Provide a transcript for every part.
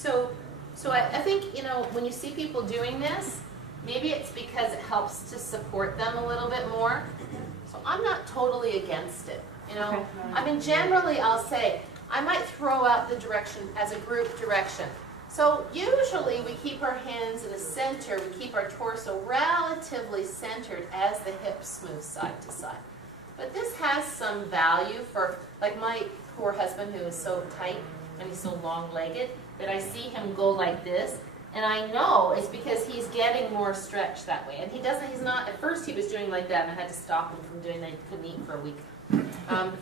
So I think, you know, when you see people doing this, maybe it's because it helps to support them a little bit more. So I'm not totally against it, you know. Okay. I mean, generally I'll say, I might throw out the direction as a group direction. So usually we keep our hands in the center, we keep our torso relatively centered as the hips move side to side. But this has some value for, like my poor husband who is so tight and he's so long-legged, that I see him go like this, and I know it's because he's getting more stretch that way. And he's not, at first he was doing like that, and I had to stop him from doing that. He couldn't eat for a week. But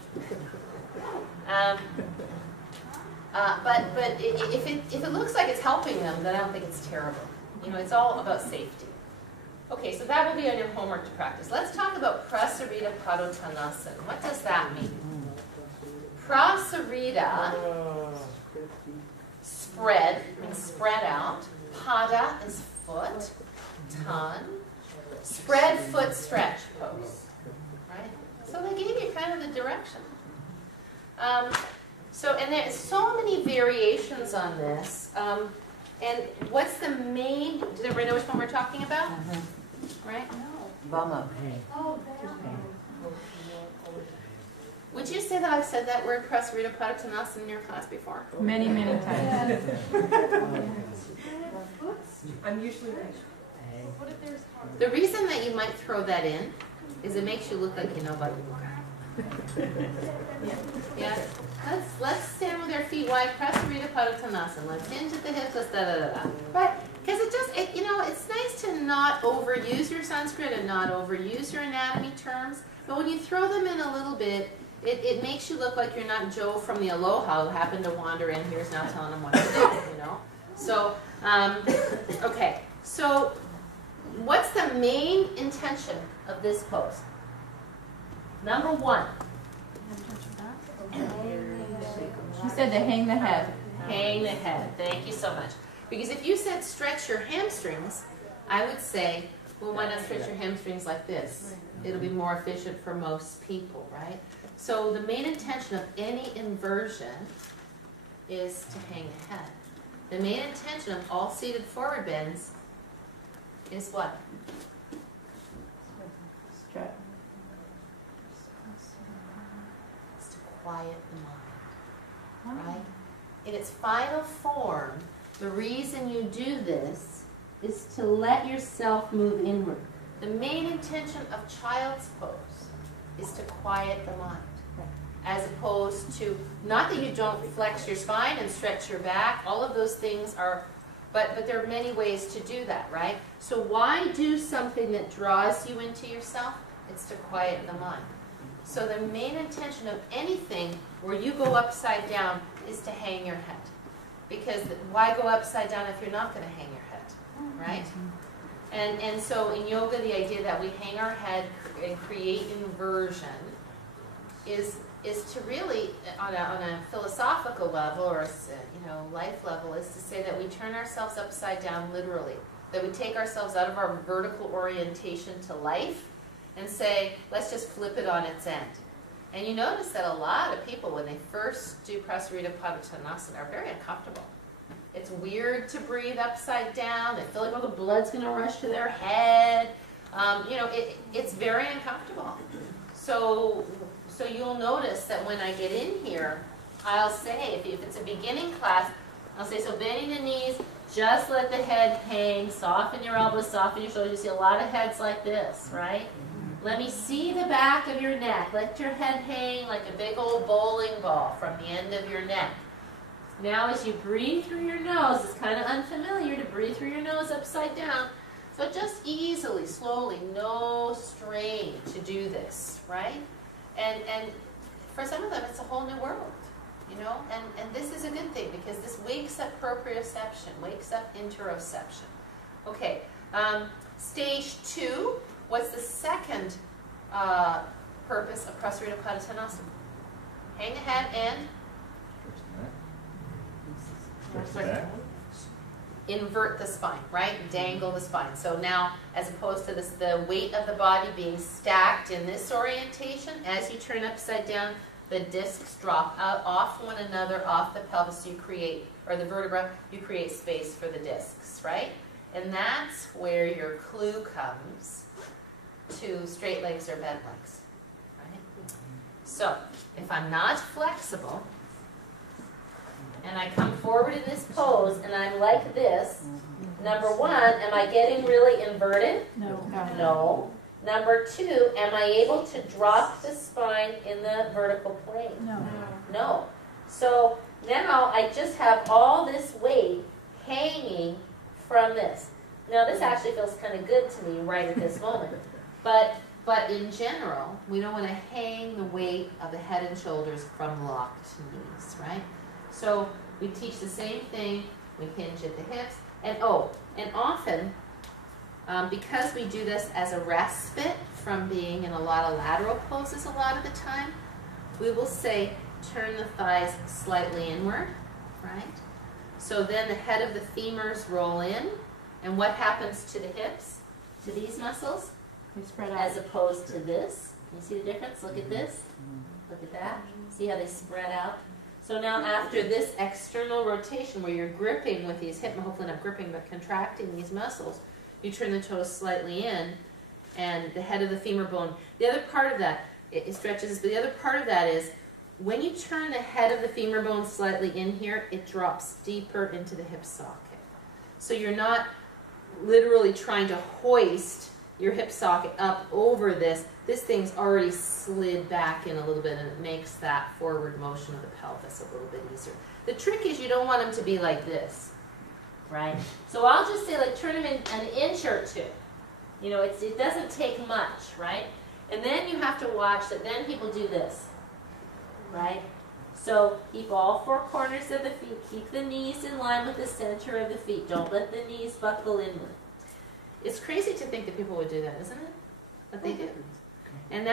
if it looks like it's helping them, then I don't think it's terrible. You know, it's all about safety. Okay, so that will be on your homework to practice. Let's talk about Prasarita Padottanasana. What does that mean? Prasarita, spread, means spread out. Pada is foot. Tan, spread foot stretch pose. Right? So they gave you kind of the direction. And there's so many variations on this. And what's the main, does everybody know which one we're talking about? Right? Vama. Oh, Would you say that I've said that word, Prasarita Padottanasana, in your class before? many, many times. I'm usually right. The reason that you might throw that in is it makes you look like you know about yoga. Yeah. Let's stand with our feet wide. Prasarita Padottanasana. Let's hinge at the hips. Let's da da da da. Right? Because you know, it's nice to not overuse your Sanskrit and not overuse your anatomy terms. But when you throw them in a little bit, it makes you look like you're not Joe from the Aloha who happened to wander in here is now telling them what to do. You know. So okay. So what's the main intention of this pose? Number one. You said to hang the head. Hang the head. Thank you so much. Because if you said stretch your hamstrings, I would say, well, why not stretch your hamstrings like this? It'll be more efficient for most people, right? So the main intention of any inversion is to hang the head. The main intention of all seated forward bends is what? Stretch. It's to quiet the mind, right? In its final form, the reason you do this is to let yourself move inward. The main intention of child's pose is to quiet the mind, as opposed to, not that you don't flex your spine and stretch your back, all of those things are, but there are many ways to do that, right? So why do something that draws you into yourself? It's to quiet the mind. So the main intention of anything where you go upside down is to hang your head. Because why go upside down if you're not going to hang your head, right? And so in yoga, the idea that we hang our head and create inversion is to really, on a philosophical level or life level, is to say that we turn ourselves upside down literally. That we take ourselves out of our vertical orientation to life and say, let's just flip it on its end. And you notice that a lot of people, when they first do Prasarita Padottanasana, are very uncomfortable. It's weird to breathe upside down. They feel like all the blood's going to rush to their head. It's very uncomfortable. So you'll notice that when I get in here, I'll say, if it's a beginning class, I'll say, so bending the knees, just let the head hang, soften your elbows, soften your shoulders. You see a lot of heads like this, right? Let me see the back of your neck. Let your head hang like a big old bowling ball from the end of your neck. Now as you breathe through your nose, it's kind of unfamiliar to breathe through your nose upside down. So just easily, slowly, no strain to do this, right? And for some of them, it's a whole new world, you know? And this is a good thing because this wakes up proprioception, wakes up interoception. Okay, stage 2. What's the second purpose of Prasarita Padottanasana? Hang the head and invert the spine, right? Dangle the spine. So now, as opposed to this, the weight of the body being stacked in this orientation, as you turn upside down, the discs drop out off one another, off the pelvis, so you create or the vertebra, you create space for the discs, right? And that's where your clue comes to straight legs or bent legs, right? So, if I'm not flexible, and I come forward in this pose, and I'm like this, number one, am I getting really inverted? No. No. Number two, am I able to drop the spine in the vertical plane? No. No. So now I just have all this weight hanging from this. Now this actually feels kind of good to me right at this moment. But in general, we don't want to hang the weight of the head and shoulders from locked knees, right? So we teach the same thing. We hinge at the hips. And often, because we do this as a respite from being in a lot of lateral poses a lot of the time, we will say, turn the thighs slightly inward, right? So then the head of the femurs roll in, and what happens to the hips, to these muscles, They spread out. as opposed to this? You see the difference? Look at this. Look at that. See how they spread out? So now after this external rotation where you're gripping with these hopefully not gripping, but contracting these muscles, you turn the toes slightly in, and the head of the femur bone. The other part of that, it stretches, but the other part of that is when you turn the head of the femur bone slightly in here, it drops deeper into the hip socket. So you're not literally trying to hoist your hip socket up over this. This thing's already slid back in a little bit, and it makes that forward motion of the pelvis a little bit easier. The trick is you don't want them to be like this, right? So I'll just say, like, turn them in an inch or two. You know, it doesn't take much, right? And then you have to watch that then people do this, right? So keep all four corners of the feet. Keep the knees in line with the center of the feet. Don't let the knees buckle inward. It's crazy to think that people would do that, isn't it? But they do. And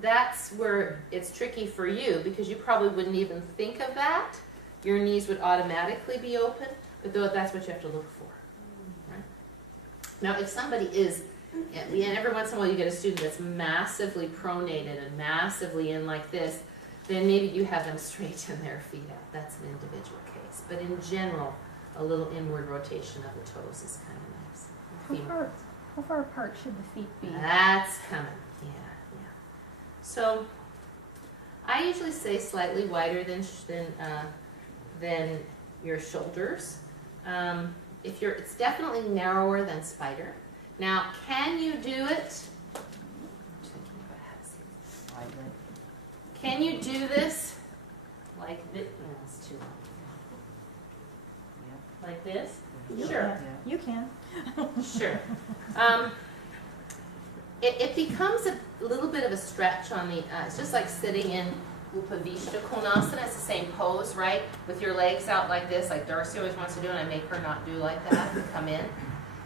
that's where it's tricky for you, because you probably wouldn't even think of that. Your knees would automatically be open, but that's what you have to look for. Right? Now, if somebody is, and every once in a while you get a student that's massively pronated and massively in like this, then maybe you have them straighten their feet out. That's an individual case. But in general, a little inward rotation of the toes is kind of nice. How far apart should the feet be? That's coming. Yeah. So I usually say slightly wider than your shoulders. It's definitely narrower than spider. Now, can you do it? Can you do this like this? No, it's too long. Like this? Sure. You can. Sure. It becomes a little bit of a stretch on the, it's just like sitting in Upavishta Konasana. It's the same pose, right? With your legs out like this, like Darcy always wants to do, and I make her not do like that and come in.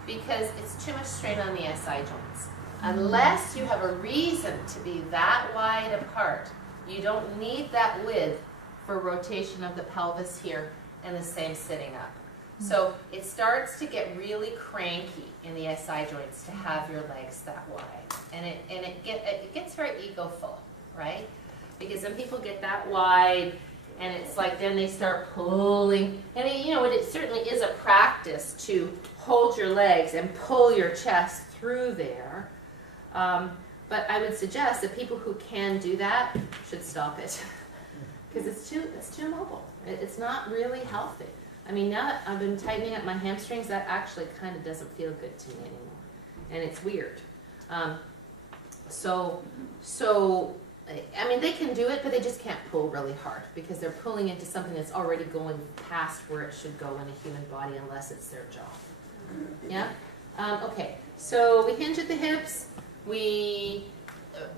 Because it's too much strain on the SI joints. Unless you have a reason to be that wide apart, you don't need that width for rotation of the pelvis here and the same sitting up. So it starts to get really cranky in the SI joints to have your legs that wide, and it gets very egoful, right? Because then people get that wide, and it's like then they start pulling, and it certainly is a practice to hold your legs and pull your chest through there. But I would suggest that people who can do that should stop it, because it's too mobile. It's not really healthy. I mean, now that I've been tightening up my hamstrings, that actually kind of doesn't feel good to me anymore. And it's weird. So, I mean, they can do it, but they just can't pull really hard because they're pulling into something that's already going past where it should go in a human body unless it's their job. Yeah? Okay, so we hinge at the hips. We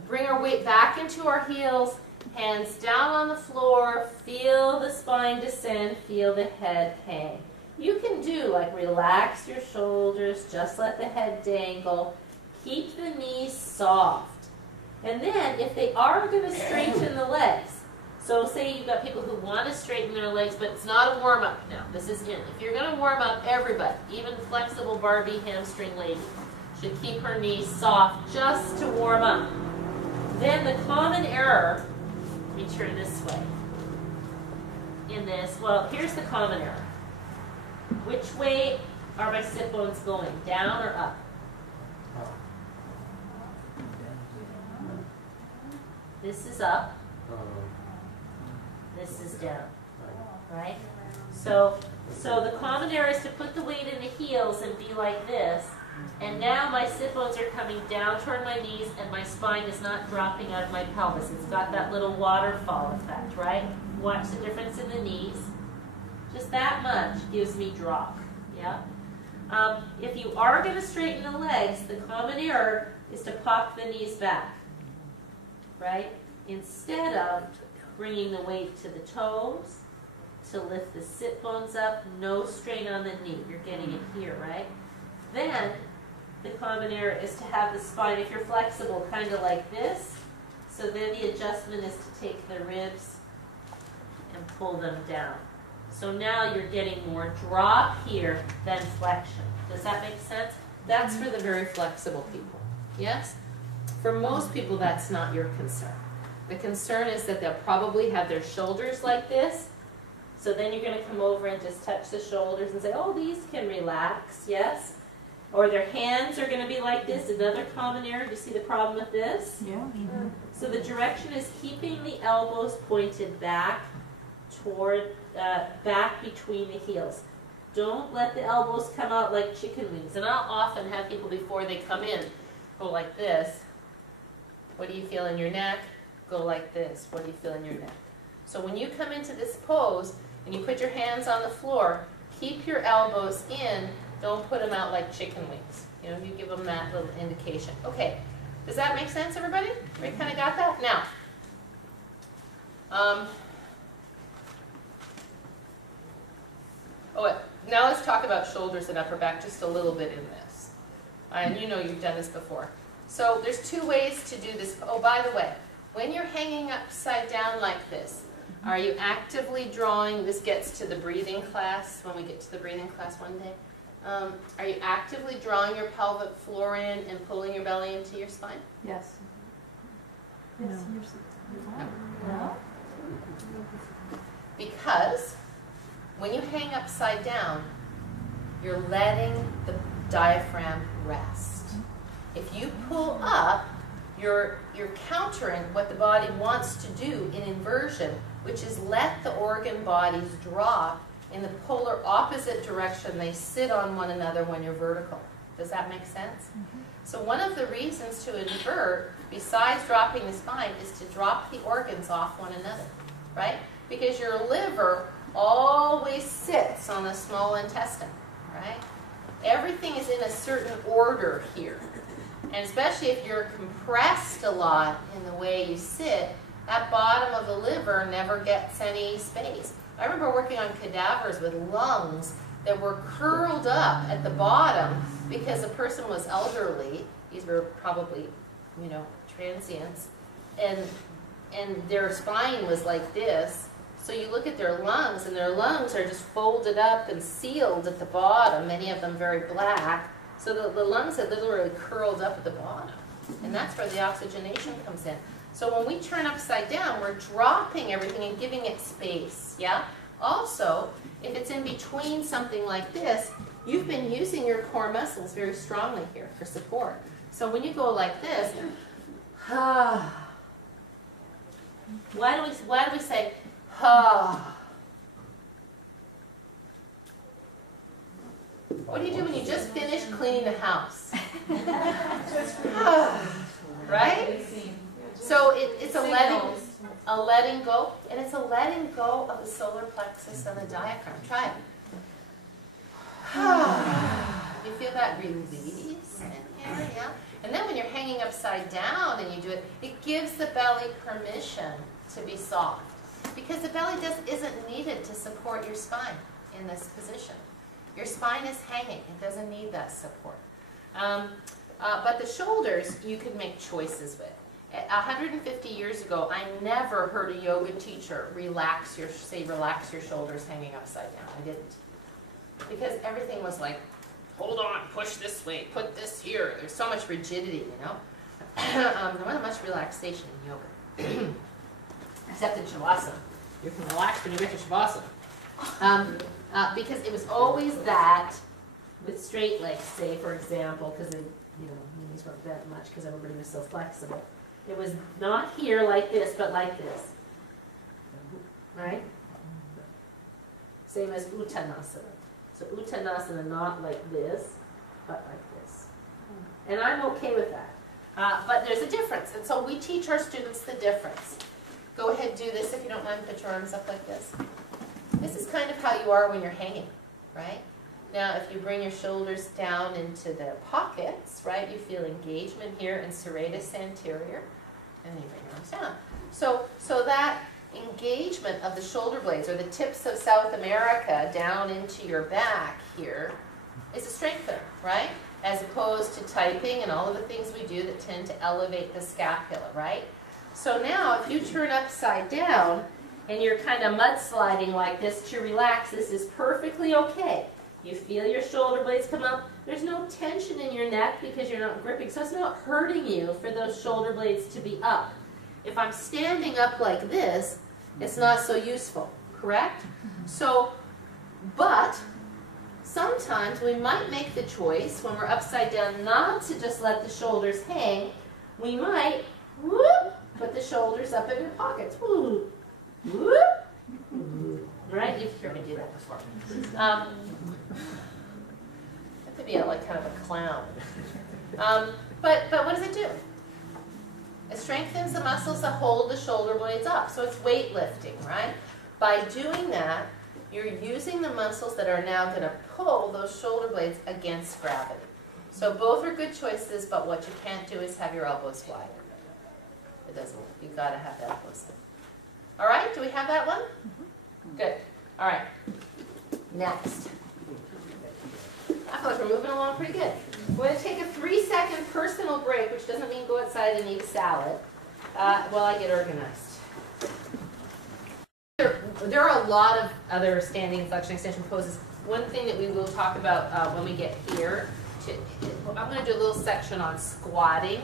bring our weight back into our heels. Hands down on the floor, feel the spine descend, feel the head hang. You can do like relax your shoulders, just let the head dangle, keep the knees soft. And then if they are going to straighten the legs, so say you've got people who want to straighten their legs, but it's not a warm-up now, this is in. If you're going to warm up, everybody, even flexible Barbie hamstring lady, should keep her knees soft just to warm up. Then the common error, we turn this way. In this, well, here's the common error. Which way are my sit bones going? Down or up? This is up. This is down. Right? So the common error is to put the weight in the heels and be like this. And now my sit bones are coming down toward my knees and my spine is not dropping out of my pelvis. It's got that little waterfall effect, right? Watch the difference in the knees. Just that much gives me drop. Yeah? If you are going to straighten the legs, the common error is to pop the knees back, right? Instead of bringing the weight to the toes, to lift the sit bones up, no strain on the knee. You're getting it here, right? Then the common error is to have the spine, if you're flexible, kind of like this. So then the adjustment is to take the ribs and pull them down. So now you're getting more drop here than flexion. Does that make sense? That's for the very flexible people. Yes? For most people, that's not your concern. The concern is that they'll probably have their shoulders like this. So then you're going to come over and just touch the shoulders and say, oh, these can relax, yes? Or their hands are going to be like this, another common error. Do you see the problem with this? Yeah. Mm-hmm. So the direction is keeping the elbows pointed back toward, back between the heels. Don't let the elbows come out like chicken wings. And I'll often have people before they come in go like this. What do you feel in your neck? Go like this. What do you feel in your neck? So when you come into this pose and you put your hands on the floor, keep your elbows in. Don't put them out like chicken wings. You know, you give them that little indication. Okay, does that make sense, everybody? We kind of got that? Now, now let's talk about shoulders and upper back just a little bit in this. And you know you've done this before. So there's two ways to do this. Oh, by the way, when you're hanging upside down like this, are you actively drawing, this gets to the breathing class, when we get to the breathing class one day, are you actively drawing your pelvic floor in and pulling your belly into your spine? Yes. Yes. No. Because when you hang upside down, you're letting the diaphragm rest. If you pull up, you're countering what the body wants to do in inversion, which is let the organ bodies drop in the polar opposite direction they sit on one another when you're vertical. Does that make sense? Mm-hmm. So one of the reasons to invert, besides dropping the spine, is to drop the organs off one another, right? Because your liver always sits on the small intestine, right? Everything is in a certain order here. And especially if you're compressed a lot in the way you sit, that bottom of the liver never gets any space. I remember working on cadavers with lungs that were curled up at the bottom because the person was elderly. These were probably, you know, transients. And their spine was like this. So you look at their lungs, and their lungs are just folded up and sealed at the bottom, many of them very black. So the lungs had literally curled up at the bottom. And that's where the oxygenation comes in. So when we turn upside down, we're dropping everything and giving it space, yeah? Also, if it's in between something like this, you've been using your core muscles very strongly here for support. So when you go like this, why do we say, What do you do when you just finished cleaning the house? Right? So it's a letting go, and it's a letting go of the solar plexus and the diaphragm. Try it. You feel that release in here, yeah? And then when you're hanging upside down and you do it, it gives the belly permission to be soft. Because the belly isn't needed to support your spine in this position. Your spine is hanging. It doesn't need that support. But the shoulders, you can make choices with. 150 years ago, I never heard a yoga teacher relax your shoulders hanging upside down. I didn't. Because everything was like, hold on, push this way, put this here. There's so much rigidity, you know. There wasn't much relaxation in yoga. Except in Shavasana. You can relax when you get to Shavasana. because it was always that with straight legs, say for example, because knees weren't that much because everybody was so flexible. It was not here like this, but like this, right? Same as Uttanasana. So Uttanasana, not like this, but like this. And I'm okay with that. But there's a difference, and so we teach our students the difference. Go ahead, do this if you don't mind. Put your arms up like this. This is kind of how you are when you're hanging, right? Now, if you bring your shoulders down into the pockets, right, you feel engagement here in serratus anterior, and then you bring your arms down. So that engagement of the shoulder blades, or the tips of South America down into your back here, is a strengthener, right? As opposed to typing and all of the things we do that tend to elevate the scapula, right? So now, if you turn upside down, and you're kind of mudsliding like this to relax, this is perfectly okay. You feel your shoulder blades come up. There's no tension in your neck because you're not gripping, so it's not hurting you for those shoulder blades to be up. If I'm standing up like this, it's not so useful, correct? So, but sometimes we might make the choice when we're upside down not to just let the shoulders hang. We might, whoop, put the shoulders up in your pockets. Whoop, whoop. Right? You've heard me do that before. I have to be like kind of a clown. But what does it do? It strengthens the muscles that hold the shoulder blades up. So it's weightlifting, right? By doing that, you're using the muscles that are now going to pull those shoulder blades against gravity. So both are good choices, but what you can't do is have your elbows wide. It doesn't work. You've got to have that close. All right, do we have that one? Good. All right. Next. I feel like we're moving along pretty good. We're going to take a 3-second personal break, which doesn't mean go outside and eat salad, while I get organized. There are a lot of other standing flexion extension poses. One thing that we will talk about when we get here, I'm going to do a little section on squatting,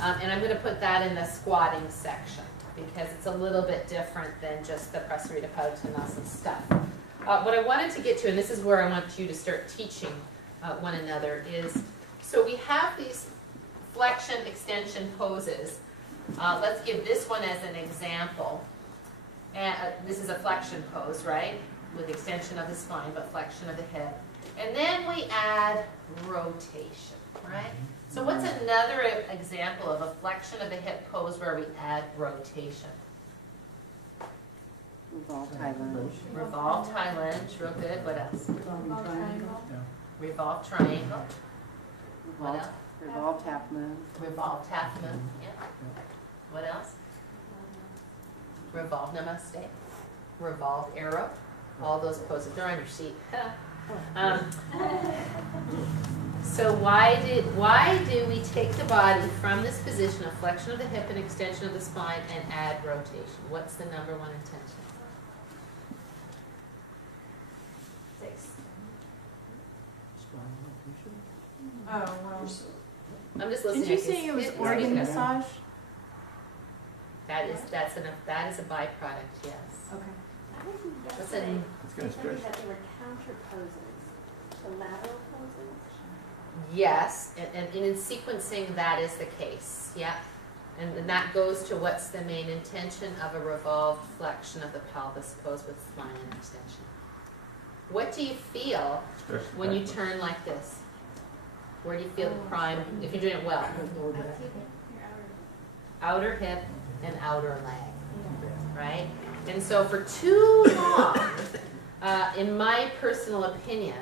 and I'm going to put that in the squatting section because it's a little bit different than just the Prasarita Padottanasana stuff. What I wanted to get to, and this is where I want you to start teaching one another, is so we have these flexion extension poses. Let's give this one as an example. And this is a flexion pose, right? With extension of the spine, but flexion of the hip. And then we add rotation, right? So what's another example of a flexion of the hip pose where we add rotation? Revolve high lunge. Revolved high lunge, real good. What else? Revolve triangle. Revolved triangle. What else? Revolved half moon. Revolved half moon. Yeah. What else? Revolved namaste. Revolved arrow. All those poses. They're on your sheet. So why do we take the body from this position of flexion of the hip and extension of the spine and add rotation? What's the number one intention? 6. Oh, well. I'm just listening. Did you say it was organ massage? That is a byproduct. Yes. Okay. I think What's yesterday that? they told me that they were counter poses, the lateral poses. Yes, and in sequencing that is the case. Yeah. And that goes to what's the main intention of a revolved flexion of the pelvis pose with spine and extension. What do you feel when you turn like this? Where do you feel the prime, if you're doing it well? Outer hip and outer leg, right? And so for too long, in my personal opinion,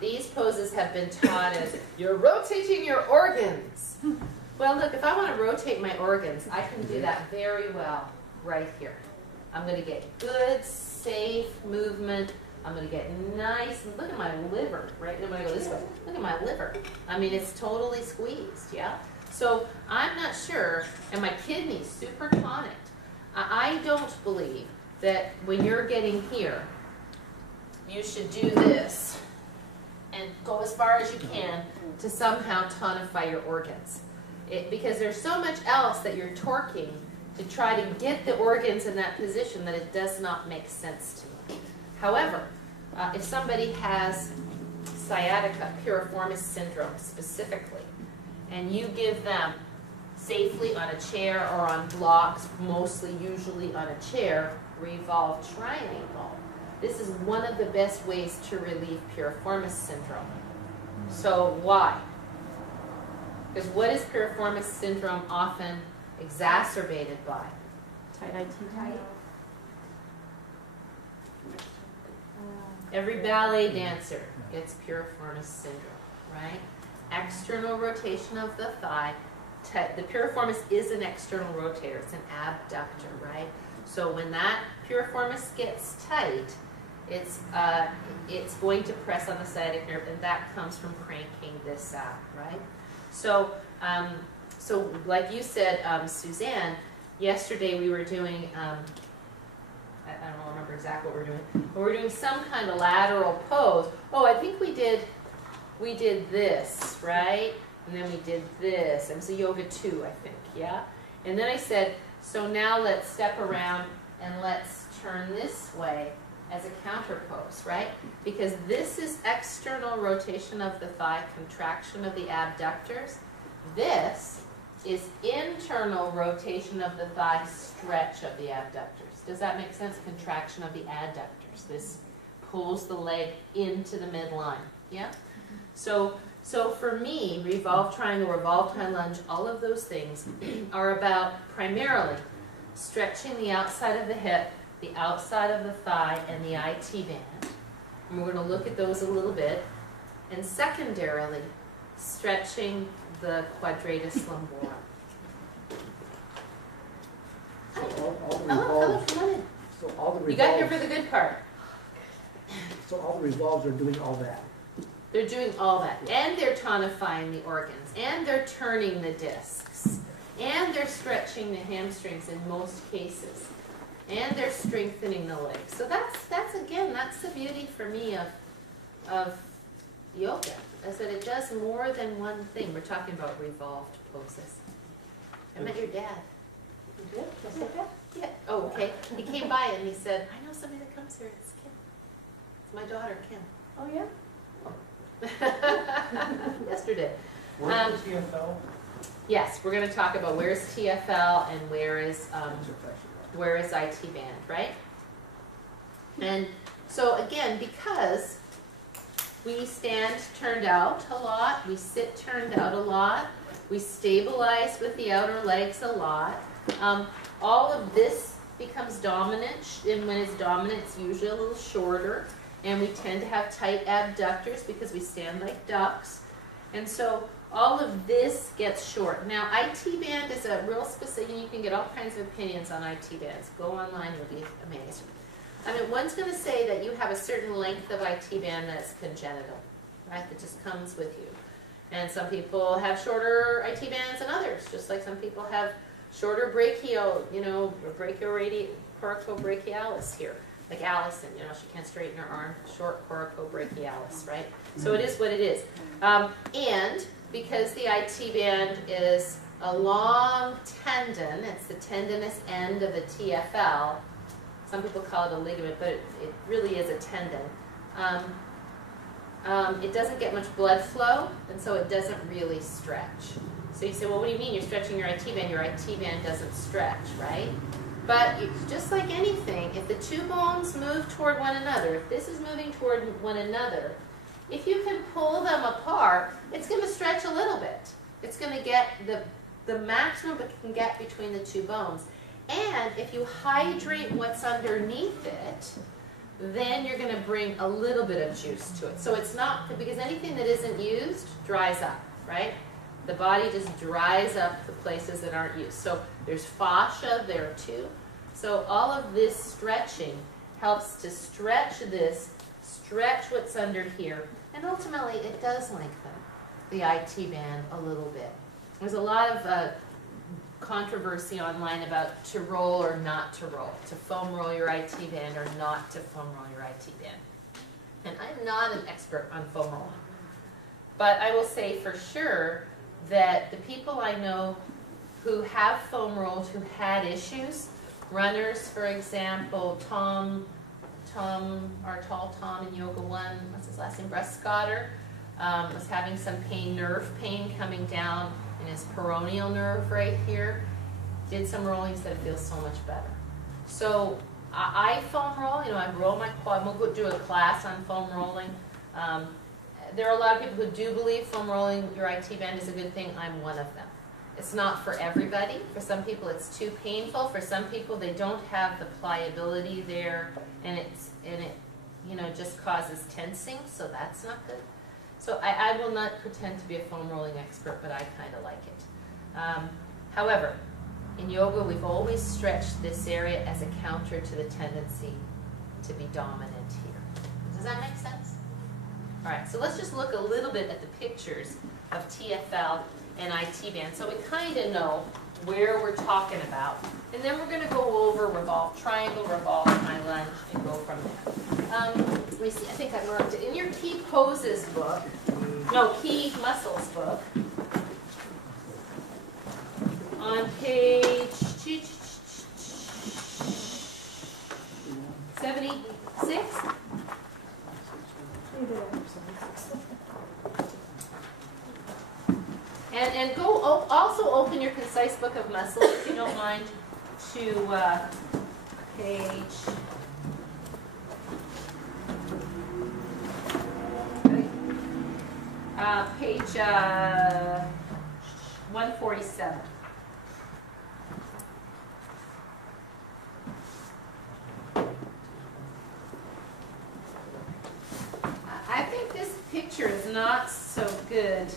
these poses have been taught as, you're rotating your organs. Well, look, if I want to rotate my organs, I can do that very well right here. I'm going to get good, safe movement. I'm going to get nice, look at my liver, right? I'm going to go this way. Look at my liver. I mean, it's totally squeezed, yeah? So I'm not sure, and my kidney's super tonic. I don't believe that when you're getting here, you should do this and go as far as you can to somehow tonify your organs. Because there's so much else that you're torquing to try to get the organs in that position that it does not make sense to me. However, if somebody has sciatica, piriformis syndrome specifically, and you give them safely on a chair or on blocks, mostly usually on a chair, revolved triangle, this is one of the best ways to relieve piriformis syndrome. So why? Because what is piriformis syndrome often exacerbated by? Tight IT tight. Every ballet dancer gets piriformis syndrome, right? External rotation of the thigh. The piriformis is an external rotator. It's an abductor, right? So when that piriformis gets tight, it's going to press on the sciatic nerve, and that comes from cranking this out, right? So, so like you said, Suzanne, yesterday we were doing, I don't remember exactly what we were doing, but we were doing some kind of lateral pose. Oh, I think we did this, right? And then we did this. It was a yoga 2, I think, yeah? And then I said, so now let's step around and let's turn this way as a counter pose, right? Because this is external rotation of the thigh, contraction of the abductors. This is internal rotation of the thigh, stretch of the abductors. Does that make sense? Contraction of the adductors. This pulls the leg into the midline, yeah? So for me, revolve triangle, revolve high lunge, all of those things are about primarily stretching the outside of the hip, the outside of the thigh, and the IT band. And we're going to look at those a little bit. And secondarily, stretching the quadratus lumborum. So all the Hello, revolves, come on in. so all the You got here for revolves, the good part. so all the revolves are doing all that. They're doing all that. And they're tonifying the organs. And they're turning the discs. And they're stretching the hamstrings in most cases. And they're strengthening the legs. So that's again, that's the beauty for me of yoga, is that it does more than one thing. We're talking about revolved poses. I met your dad. You did? Just like that? Yeah. Oh, okay. He came by and he said, I know somebody that comes here. It's Kim. It's my daughter, Kim. Oh, yeah? Yesterday. Where's the TFL? Yes, we're going to talk about where's TFL and where is IT band, right? And so again, because we stand turned out a lot, we sit turned out a lot, we stabilize with the outer legs a lot, all of this becomes dominant, and when it's dominant, it's usually a little shorter, and we tend to have tight abductors because we stand like ducks, and so all of this gets short. Now, IT band is a real specific, you can get all kinds of opinions on IT bands. Go online, you'll be amazed. I mean, one's going to say that you have a certain length of IT band that's congenital, right, that just comes with you. And some people have shorter IT bands than others, just like some people have shorter brachial, coracobrachialis here. Like Allison, she can't straighten her arm, short coracobrachialis, right? So it is what it is. And because the IT band is a long tendon, it's the tendinous end of the TFL. Some people call it a ligament, but it really is a tendon. It doesn't get much blood flow, and so it doesn't really stretch. So you say, well, what do you mean you're stretching your IT band? Your IT band doesn't stretch, right? But just like anything, if the two bones move toward one another, if this is moving toward one another, if you can pull them apart, it's going to stretch a little bit. It's going to get the maximum it can get between the two bones. And if you hydrate what's underneath it, then you're going to bring a little bit of juice to it. So it's not, because anything that isn't used dries up, right? The body just dries up the places that aren't used. So there's fascia there too. So all of this stretching helps to stretch this, stretch what's under here, and ultimately it does lengthen the IT band a little bit. There's a lot of controversy online about to roll or not to roll, to foam roll your IT band or not to foam roll your IT band. And I'm not an expert on foam rolling, but I will say for sure that the people I know who have foam rolled, who had issues, runners, for example, Tom our tall Tom in Yoga 1, what's his last name, Bruscotter, was having some pain, nerve pain coming down in his peroneal nerve right here. Did some rolling, said it feels so much better. So I foam roll, I roll my quad. We'll go do a class on foam rolling. There are a lot of people who do believe foam rolling your IT band is a good thing. I'm one of them. It's not for everybody. For some people it's too painful. For some people they don't have the pliability there, and it just causes tensing, so that's not good. So I will not pretend to be a foam rolling expert, but I kind of like it. However, in yoga we've always stretched this area as a counter to the tendency to be dominant here. Does that make sense? All right, so let's just look a little bit at the pictures of TFL and IT band, so we kind of know where we're talking about. And then we're going to go over revolve, triangle, revolve, high lunge, and go from there. Let me see, I think I marked it. In your key poses book, no, key muscles book, on page 76, and go also open your concise book of muscles, if you don't mind, to page 147. I think this picture is not so good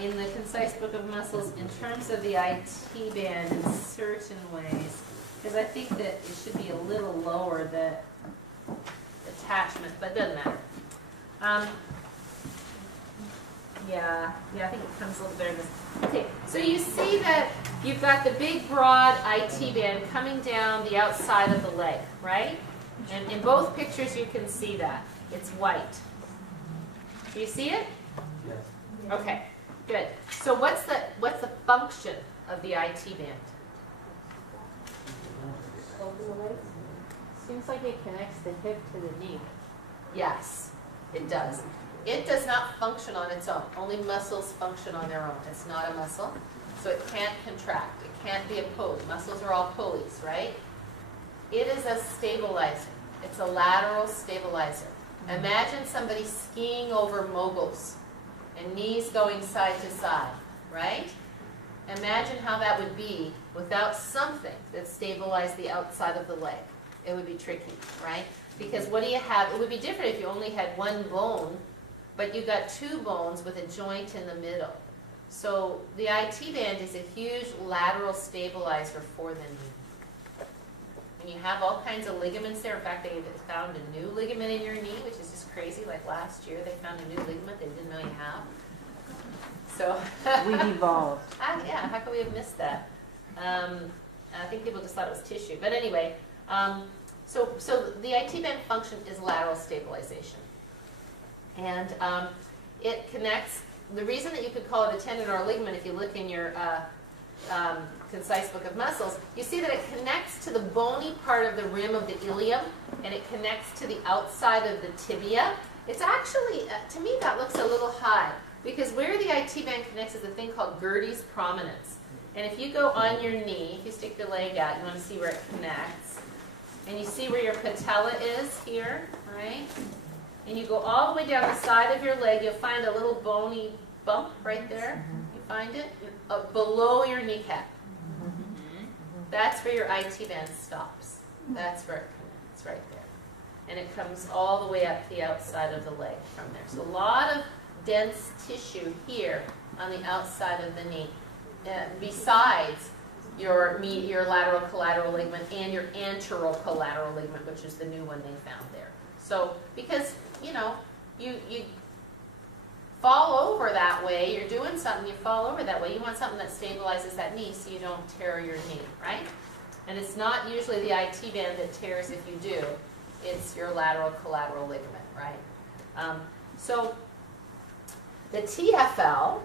in the concise book of muscles in terms of the IT band in certain ways, because I think that it should be a little lower, the attachment, but it doesn't matter. Yeah, I think it comes a little better in this. Okay, so you see that you've got the big broad IT band coming down the outside of the leg, right? And in both pictures you can see that. It's white. Do you see it? Yes. Okay, good. So what's the function of the IT band? Open the legs. Seems like it connects the hip to the knee. Yes, it does. It does not function on its own. Only muscles function on their own. It's not a muscle, so it can't contract. It can't be a pulley. Muscles are all pulleys, right? It is a stabilizer. It's a lateral stabilizer. Imagine somebody skiing over moguls and knees going side to side, right? Imagine how that would be without something that stabilized the outside of the leg. It would be tricky, right? Because what do you have? It would be different if you only had one bone, but you got two bones with a joint in the middle. So the IT band is a huge lateral stabilizer for the knee. And you have all kinds of ligaments there. In fact, they found a new ligament in your knee, which is just crazy. Like last year, they found a new ligament they didn't know you have. So We've evolved. yeah, how could we have missed that? I think people just thought it was tissue. But anyway, so the IT band function is lateral stabilization. And it connects, the reason that you could call it a tendon or a ligament, if you look in your concise book of muscles, you see that it connects to the bony part of the rim of the ilium, and it connects to the outside of the tibia. It's actually, to me, that looks a little high, because where the IT band connects is a thing called Gerdy's prominence. And if you go on your knee, if you stick your leg out, you want to see where it connects. And you see where your patella is here, right? And you go all the way down the side of your leg, you'll find a little bony bump right there. You find it? Below your kneecap. That's where your IT band stops. That's where it connects, right there. And it comes all the way up the outside of the leg from there. So a lot of dense tissue here on the outside of the knee, besides your lateral collateral ligament and your anterocollateral ligament, which is the new one they found there. So, because, you fall over that way, you're doing something, you fall over that way, you want something that stabilizes that knee so you don't tear your knee, right? And it's not usually the IT band that tears if you do, it's your lateral collateral ligament, right? So, the TFL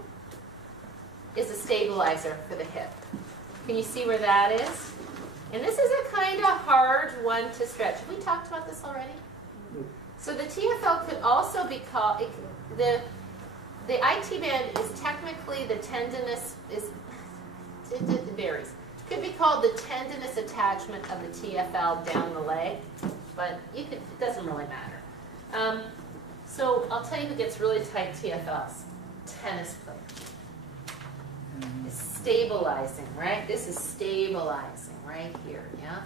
is a stabilizer for the hip. Can you see where that is? And this is a kind of hard one to stretch. Have we talked about this already? Nope. So the TFL could also be called, the IT band is technically the tendinous, it varies. Could be called the tendinous attachment of the TFL down the leg, but it doesn't really matter. So I'll tell you who gets really tight TFLs. Tennis players. It's stabilizing, right? This is stabilizing right here, yeah?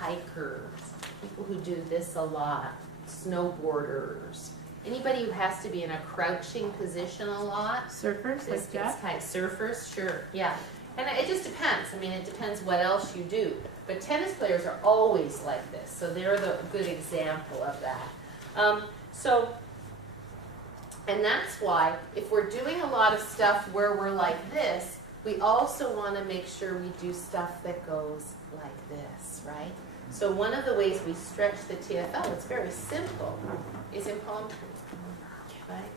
Hikers, people who do this a lot, snowboarders, anybody who has to be in a crouching position a lot. Surfers This like gets Jack? tight. Surfers, sure, yeah. And it just depends. I mean, it depends what else you do. But tennis players are always like this, so they're the good example of that. And that's why if we're doing a lot of stuff where we're like this, we also want to make sure we do stuff that goes like this, right? So one of the ways we stretch the TFL, it's very simple, is in palm tree, right?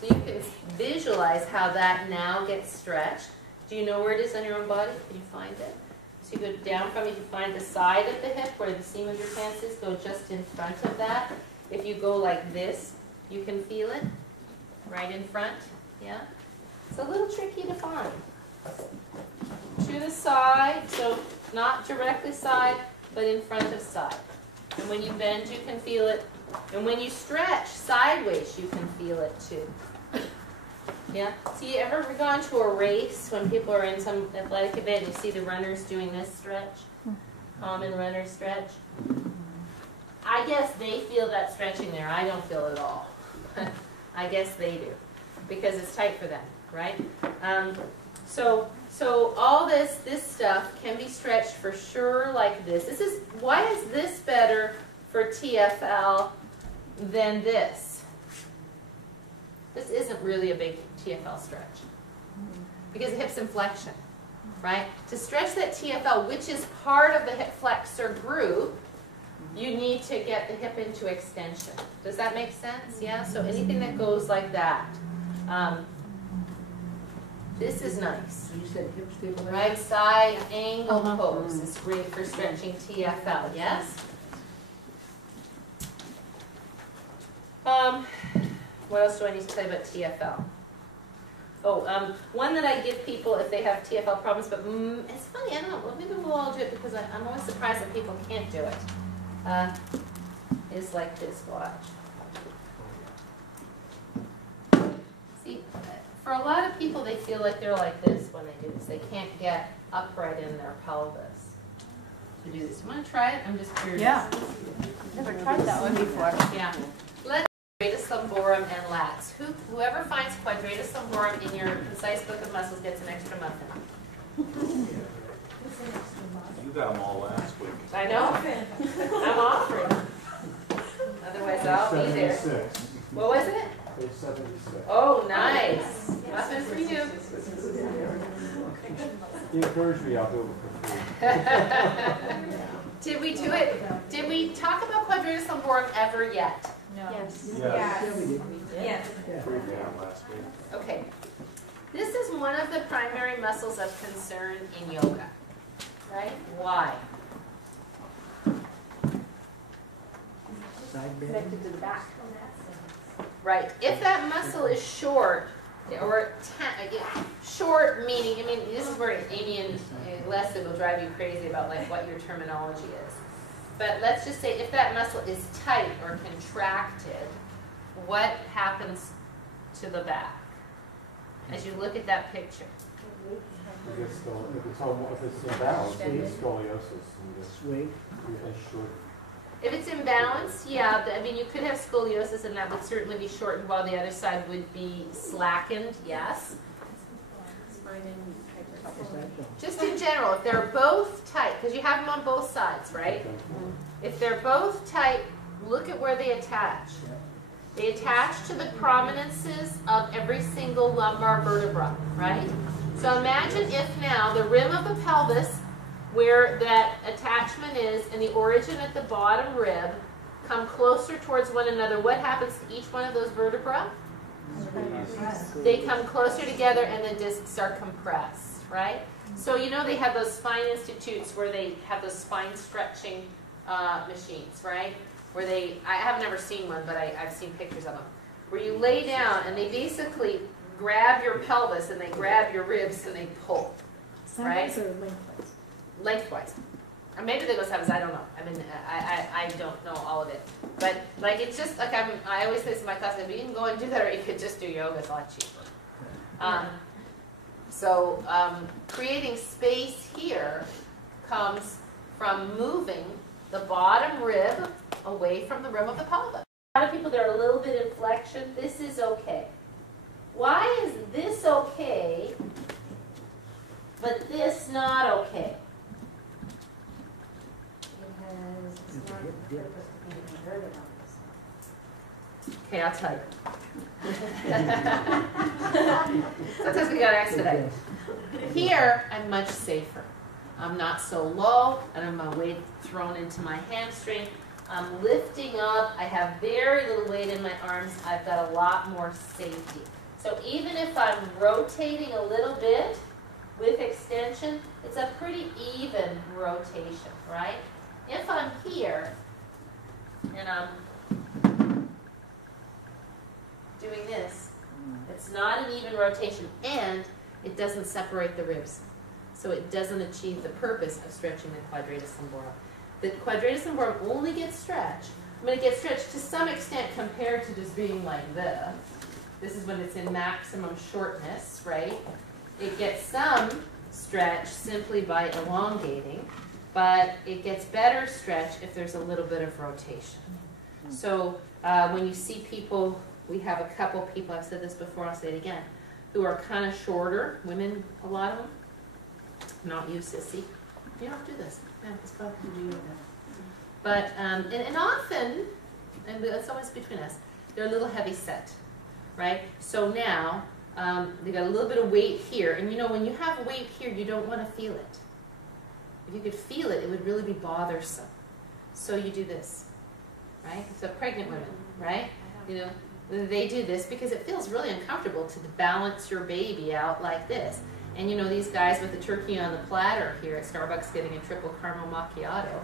So you can visualize how that now gets stretched. Do you know where it is on your own body? Can you find it? So you go down from it, you find the side of the hip where the seam of your pants is, go just in front of that. If you go like this, you can feel it right in front, yeah? It's a little tricky to find. To the side, so not directly side, but in front of side. And when you bend, you can feel it. And when you stretch sideways, you can feel it too. Yeah? So you ever gone to a race when people are in some athletic event and you see the runners doing this stretch? Common runner stretch? I guess they feel that stretching there. I don't feel it at all. I guess they do. Because it's tight for them, right? So all this stuff can be stretched for sure like this. Why is this better for TFL than this? This isn't really a big TFL stretch because of hips and flexion, right? To stretch that TFL, which is part of the hip flexor group, you need to get the hip into extension. Does that make sense? Yeah? So anything that goes like that. This is nice. So you said hip stabilizer? Right side angle pose is great for stretching TFL, yes? What else do I need to tell you about TFL? Oh, one that I give people if they have TFL problems, but it's funny, I don't know, well, maybe we'll all do it because I'm always surprised that people can't do it. Is like this, watch. See, for a lot of people, they feel like they're like this when they do this. They can't get upright in their pelvis to do this. You want to try it? I'm just curious. Yeah. Never tried that one before. Yeah. Let's quadratus lumborum and lats. Whoever finds quadratus lumborum in your concise book of muscles gets an extra muffin. You got them all last week. I know. I'm offering. Otherwise, I'll be there. 76. What was it? Page 76. Oh, nice. Muffin for you. He encouraged me, I'll do it for free. Did we do it? Did we talk about quadratus lumborum ever yet? No. Yes. Yeah, Yeah, we did. Yes. Yeah. free down last week. Okay. This is one of the primary muscles of concern in yoga. Right? Why? Side bend. Connected to the back. Right. If that muscle is short, or short meaning, I mean, this is where Amy and Leslie will drive you crazy about like what your terminology is. But let's just say if that muscle is tight or contracted, what happens to the back? As you look at that picture. If it's imbalanced, you get scoliosis. Sway. Short. If it's imbalanced, yeah, I mean, you could have scoliosis and that would certainly be shortened while the other side would be slackened, yes. Just in general, if they're both tight, because you have them on both sides, right? If they're both tight, look at where they attach. They attach to the prominences of every single lumbar vertebra, right? So imagine if now the rim of the pelvis, where that attachment is, and the origin at the bottom rib come closer towards one another. What happens to each one of those vertebrae? They come closer together and the discs are compressed, right? So you know they have those spine institutes where they have those spine stretching machines, right? Where I have never seen one, but I've seen pictures of them. Where you lay down and they basically grab your pelvis and they grab your ribs and they pull, right? Sideways or lengthwise? Lengthwise. Or maybe they go sideways, I don't know. I mean, I don't know all of it. But like it's just like I always say to my class, you can go and do that or you could just do yoga, it's a lot cheaper. So creating space here comes from moving the bottom rib away from the rim of the pelvis. A lot of people, they're a little bit in flexion. This is okay. Why is this okay, but this not okay? Because it's not the purpose of being inverted on this. Okay, I'll tell you. Sometimes we gotta expedite. Here, I'm much safer. I'm not so low. I don't have my weight thrown into my hamstring. I'm lifting up. I have very little weight in my arms. I've got a lot more safety. So even if I'm rotating a little bit with extension, it's a pretty even rotation, right? If I'm here and I'm doing this, it's not an even rotation and it doesn't separate the ribs. So it doesn't achieve the purpose of stretching the quadratus lumborum. The quadratus lumborum only gets stretched. I mean, it gets stretched to some extent compared to just being like this. This is when it's in maximum shortness, right? It gets some stretch simply by elongating, but it gets better stretch if there's a little bit of rotation. So when you see people, we have a couple people, I've said this before, I'll say it again, who are kind of shorter, women, a lot of them, not you, sissy. You don't do this. Yeah, it's fun to do that. But, and often, and it's always between us, they're a little heavy set, right? So now, they got a little bit of weight here. And you know, when you have weight here, you don't want to feel it. If you could feel it, it would really be bothersome. So you do this, right? So pregnant women, right? You know, they do this because it feels really uncomfortable to balance your baby out like this. And you know, these guys with the turkey on the platter here at Starbucks getting a triple caramel macchiato,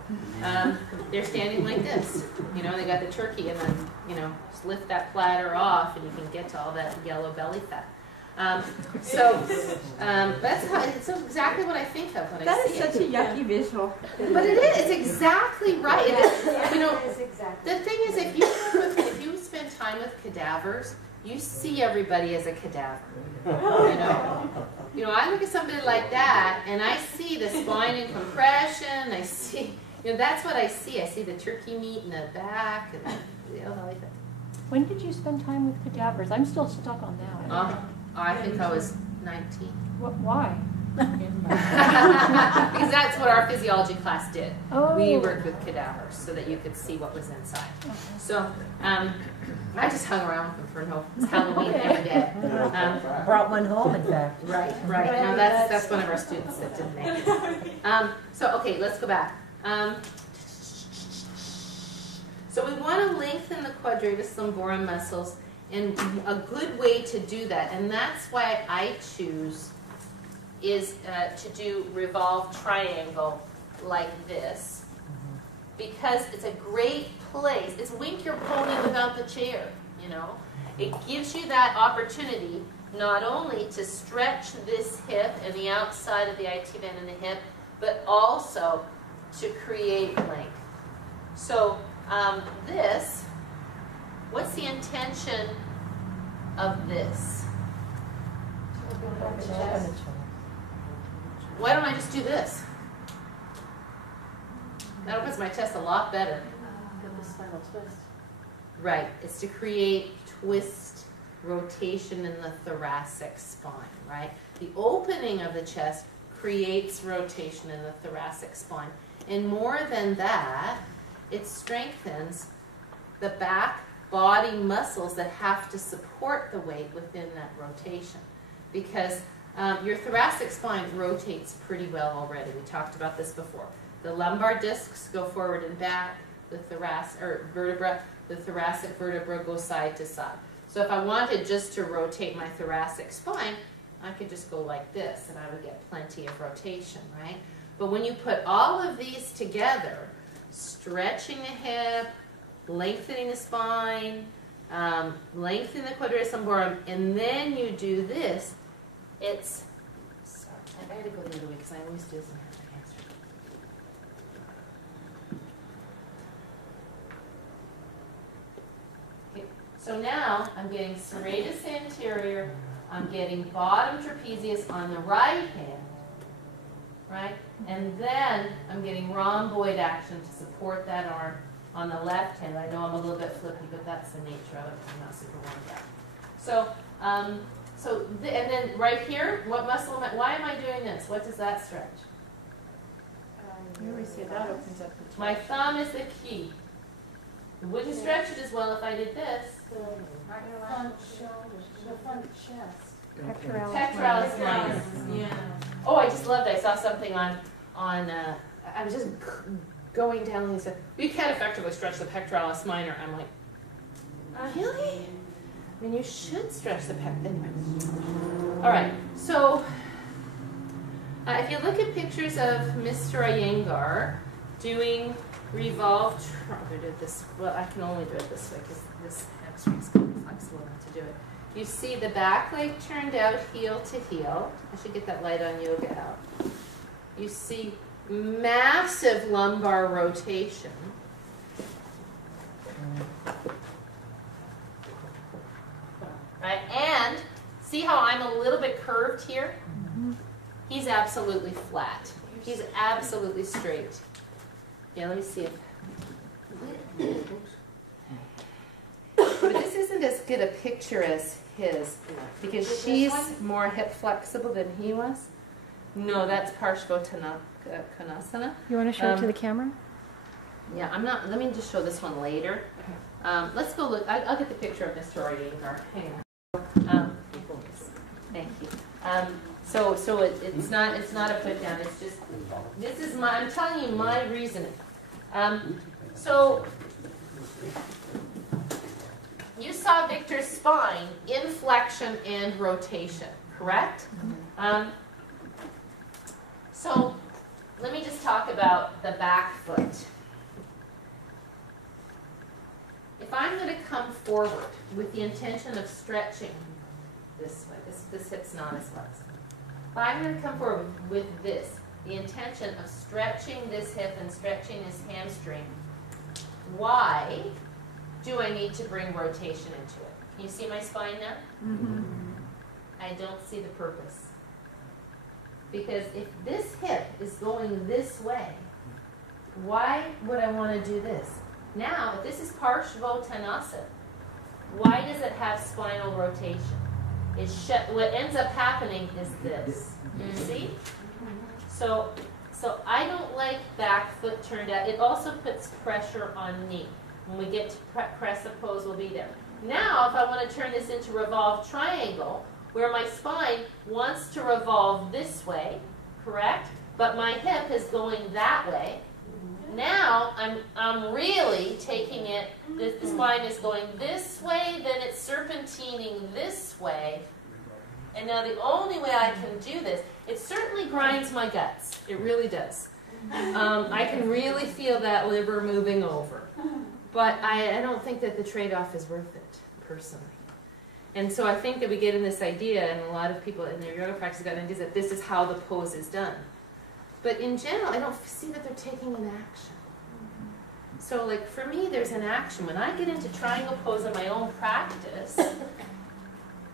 they're standing like this. You know, they got the turkey and then, you know, just lift that platter off and you can get to all that yellow belly fat. That's how, it's exactly what I think of when I see it. That is such a yucky visual. But it is, it's exactly right. It is, you know, That is exactly. the thing is, if you spend time with cadavers, you see everybody as a cadaver. You know, I look at somebody like that, and I see the spine in compression. I see, you know, that's what I see. I see the turkey meat in the back, and you know, like that. When did you spend time with cadavers? I'm still stuck on that. I think I was 19. Why? Because that's what our physiology class did. Oh. We worked with cadavers so that you could see what was inside. So I just hung around with them for it's Halloween every day. Brought one home, in fact. Right. Now that's one of our students that didn't make it. So okay, let's go back. So we want to lengthen the quadratus lumborum muscles, and a good way to do that, and that's why I choose, is to do revolve triangle like this, because it's a great place. It's wink your pony without the chair, you know. It gives you that opportunity not only to stretch this hip and the outside of the IT band in the hip, but also to create length. So this, what's the intention of this? Why don't I just do this? That opens my chest a lot better. Get the spinal twist. Right, it's to create twist, rotation in the thoracic spine, right? The opening of the chest creates rotation in the thoracic spine. And more than that, it strengthens the back body muscles that have to support the weight within that rotation. Because your thoracic spine rotates pretty well already. We talked about this before. The lumbar discs go forward and back. The the thoracic vertebra goes side to side. So if I wanted just to rotate my thoracic spine, I could just go like this and I would get plenty of rotation, right? But when you put all of these together, stretching the hip, lengthening the spine, lengthening the quadratus lumborum, and then you do this, it's, sorry, I gotta go the other way because I always do this and have my hands. Okay, so now I'm getting serratus anterior, I'm getting bottom trapezius on the right hand, right? And then I'm getting rhomboid action to support that arm on the left hand. I know I'm a little bit flippy, but that's the nature of it. I'm not super warmed up. So, and then right here, what muscle am I, why am I doing this? What does that stretch? You always say that opens up the My thumb is the key. It wouldn't stretch it as well if I did this. Front shoulders, the front chest. Pectoralis minor. Yeah. Oh, I just loved it. I saw something on I was just going down and said, you can't effectively stretch the pectoralis minor. I'm like, really? I mean, you should stretch the anyway. All right, so if you look at pictures of Mr. Iyengar doing revolve, well, I can only do it this way because this hamstring is kind of flexible enough to do it. You see the back leg turned out heel to heel. I should get that light on yoga out. You see massive lumbar rotation. Right, and see how I'm a little bit curved here? He's absolutely flat. He's absolutely straight. Yeah, let me see if... But this isn't as good a picture as his, because she's more hip flexible than he was. No, that's Parshvottanasana. You want to show it to the camera? Yeah, I'm not, let me just show this one later. Let's go look, I'll get the picture of Mr. Iyengar. Hang on. Thank you. So it's not a put down, it's just, this is my, I'm telling you my reasoning. So, you saw Victor's spine in flexion and rotation, correct? So, let me just talk about the back foot. If I'm going to come forward with the intention of stretching this way, this hip's not as flexible. If I'm going to come forward with this, the intention of stretching this hip and stretching this hamstring, why do I need to bring rotation into it? Can you see my spine now? Mm-hmm. I don't see the purpose. Because if this hip is going this way, why would I want to do this? Now, if this is Parshvottanasana, why does it have spinal rotation? What ends up happening is this. You see? So I don't like back foot turned out. It also puts pressure on knee. When we get to press a pose, we'll be there. Now, if I want to turn this into revolve triangle, where my spine wants to revolve this way, correct? But my hip is going that way. Now, I'm really taking it, the spine is going this way, then it's serpentining this way. And now the only way I can do this, it certainly grinds my guts. It really does. I can really feel that liver moving over. But I don't think that the trade-off is worth it, personally. And so I think that we get in this idea, and a lot of people in their yoga practice got ideas that this is how the pose is done. But in general, I don't see that they're taking an action. So like for me, there's an action. When I get into triangle pose in my own practice,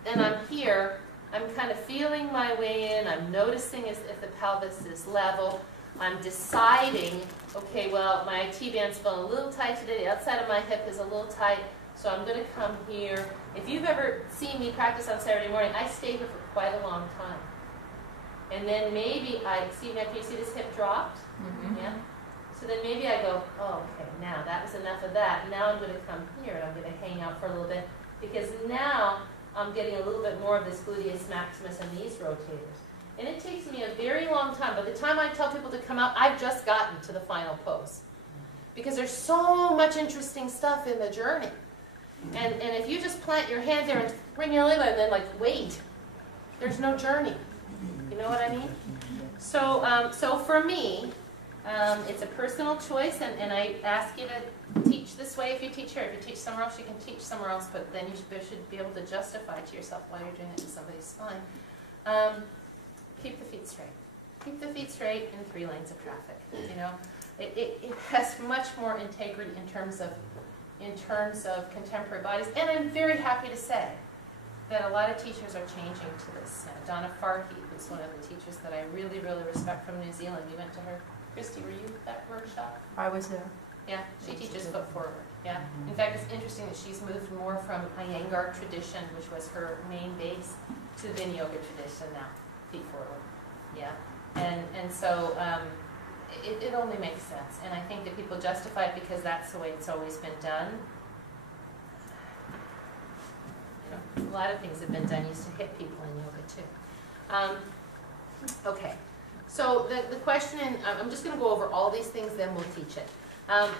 and I'm here, I'm kind of feeling my way in, I'm noticing if the pelvis is level, I'm deciding, okay, well, my T-band's feeling a little tight today, the outside of my hip is a little tight, so I'm going to come here. If you've ever seen me practice on Saturday morning, I stay here for quite a long time. And then maybe can you see this hip dropped? Mm-hmm. Yeah? So then maybe I go, oh, okay, now that was enough of that. Now I'm going to come here and I'm going to hang out for a little bit because now I'm getting a little bit more of this gluteus maximus and these rotators. And it takes me a very long time. By the time I tell people to come out, I've just gotten to the final pose. Because there's so much interesting stuff in the journey. And if you just plant your hand there and bring your leg and then like wait, There's no journey. You know what I mean? So, so for me, it's a personal choice, and I ask you to teach this way if you teach here. If you teach somewhere else, you can teach somewhere else, but then you should be able to justify to yourself why you're doing it in somebody's spine. Keep the feet straight. Keep the feet straight in 3 lanes of traffic. You know, it has much more integrity in terms of contemporary bodies, and I'm very happy to say that a lot of teachers are changing to this. Donna Farkey, who's one of the teachers that I really, really respect from New Zealand. We went to her. Christy, were you at that workshop? I was there. Yeah, she teaches foot forward. Yeah. In fact, it's interesting that she's moved more from Iyengar tradition, which was her main base, to the Vinyasa yoga tradition now, feet forward. Yeah. And so it only makes sense. And I think that people justify it because that's the way it's always been done. You know, a lot of things have been done used to hit people in yoga too. Okay. So the question in, I'm just going to go over all these things, then we'll teach it.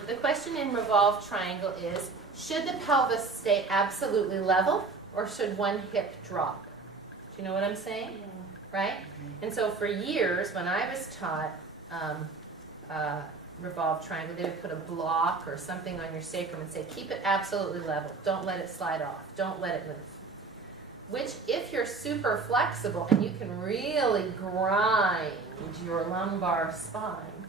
The question in revolved triangle is, should the pelvis stay absolutely level, or should one hip drop? Do you know what I'm saying? Right? And so for years, when I was taught revolved triangle, they would put a block or something on your sacrum and say, keep it absolutely level. Don't let it slide off. Don't let it move. Which, if you're super flexible and you can really grind your lumbar spine,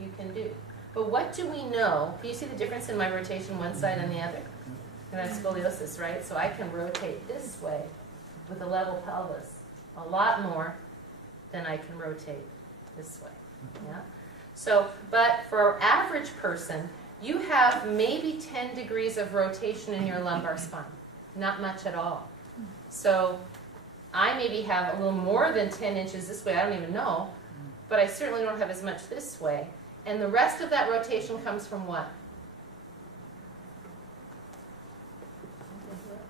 you can do. But what do we know? Can you see the difference in my rotation one side and the other? And I have scoliosis, right? So I can rotate this way with a level pelvis a lot more than I can rotate this way. Yeah? So, but for our average person, you have maybe 10 degrees of rotation in your lumbar spine. Not much at all. So I maybe have a little more than 10 inches this way, I don't even know, but I certainly don't have as much this way. And the rest of that rotation comes from what?